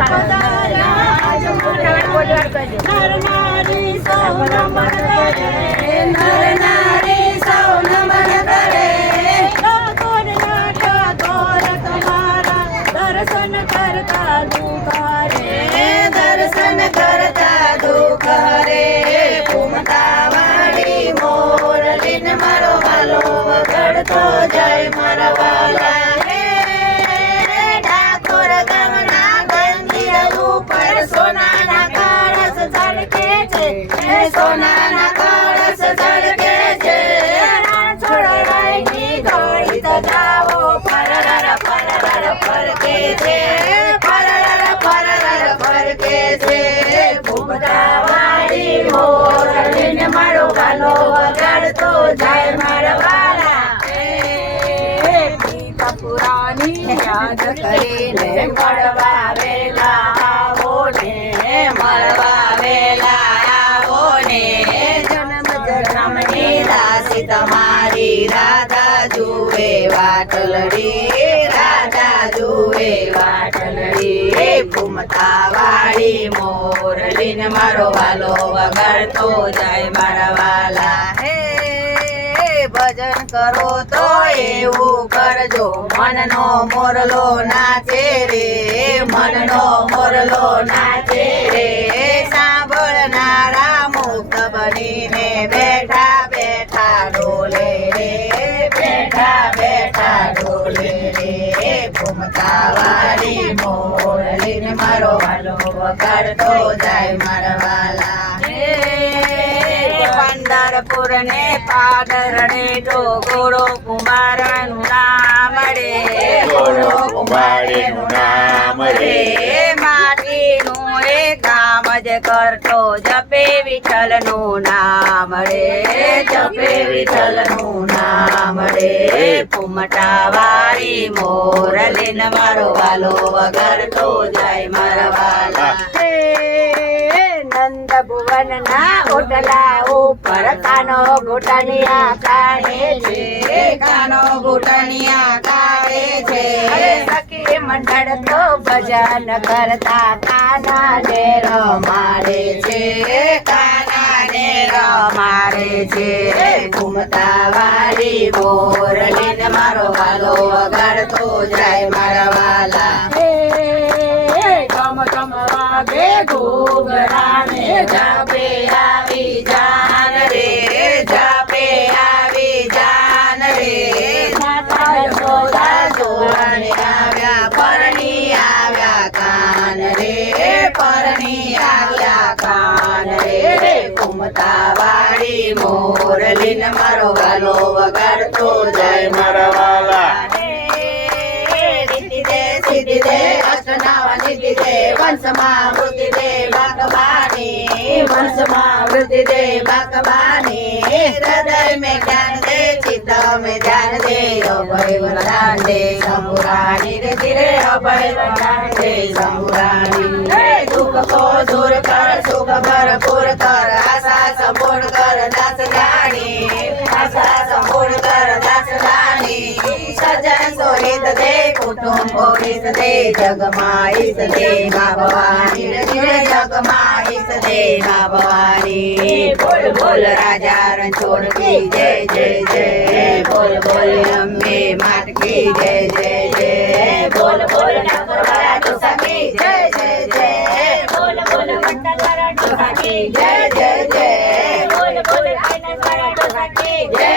નર નારી સૌ નમન કરે, નર નારી સૌ નમન કરે, ઠાકોરના ઠાકોર તમારા દર્શન કરતા દુઃખ હરે, દર્શન કરતા દુઃખ હરે. ઘૂમતા વાળી મોરલીન મારો વાલો વગડતો જાય મારા વાલા હે. ઠાકોર ગામના મંદિર ઉપર સોનાના કળશ ઝળકે છે, સોનાના કળશ ઝળકે છે. છોડરાયની ધોળી સજાવો પરરર પરરર ફરકે છે, પરરર પરરર ફરકે છે. ઘૂમતા વાળી મોરલીને મારો વાલો વગાડતો જાય મારા વાલા હે. પીતા પુરાની યાદ કરીને મળવા વેલા આવો ને, મળવા વેલા આવો ને. જન્મ જન્મની દાસી તમારી રાધા જુએ વાટલડી, રાધા જુએ વાટલડી. ઘૂમતા વાળી મોરલીને મારો વાલો વગાડતો જાય મારા વાલા હે. ભજન કરો તો એવું કરજો મનનો મોરલો નાચે રે, મનનો મોરલો નાચે રે. સાંભળનારા મુક્ત બનીને બેઠા બેઠા ડોલે રે, બેઠા બેઠા ડોલે રે. ઘૂમતા વાળી મોરલીને મારો વાલો વગાડતો જાય મારા વાલા હે. પંઢરપુર ને પાદરને ગોળો કુંભારનું નામ રે, ગોળો કુંભારનું નામ રે. માટીનું એ કામ જ કરતો જપે વિઠ્ઠલનું નામ રે, જપે વિઠ્ઠલનું નામ રે. ઘૂમતા વાળી મોરલીન મારો વાલો વગાડતો જાય મારા વાલા હે. નંદ ભુવન ના ઓટલા ઉપર કાનો ઘૂંટણિયા કાઢે છે, કાનો ઘૂંટણિયા કાઢે છે. સખી મંડળ તો ભજન કરતા કાના ને રમાડે છે, કાના ને રમાડે છે. ઘૂમતા વાળી મોરલીન મારો વાલો વગાડતો જાય મારા વાલા હે. ગમ ગમ વાગે ઘૂઘરા ને જાપે આવી જાન રે, જાપે આવી જાન રે. માતા યશોદા જોવાને આવ્યા પરણી આવ્યા કાન રે, પરણી આવ્યા કાન રે. ઘૂમતા વાળી મોરલીન મારો વાલો વગાડતો જાય મારા વાલા હે. રીતિ દે સિદ્ધિ દે અષ્ટનાવ નિધિ દે, વંશમાં વૃદ્ધિ દે ભગવાની, વંશમાં વૃદ્ધિ દે ભગવાની. હૃદય में ज्ञान दे, चित्त में ध्यान दे, अभय वरदान दे शंभुरानी रे धीरे, अभय वरदान दे शंभुरानी. दुख को दूर कर, सुख भरपूर कर, आशा संपूर्ण कर दास रानी, आशा संपूर्ण कर दास रानी. सज्जन सोहित दे, कुटुंब हित दे, जगमा हित दे माँ भवानी रे धीरे, जगमा हित दे माँ भवानी. बोल बोल राजा रणछोड़ की जय जय जय, बोल बोल अम्बे मात की जय जय जय. बोल बोल ठाकुर वाला डोसा की जय जय जय, बोल बोल मंडल वाला डोसा की जय जय जय, बोल बोल डोसा की जय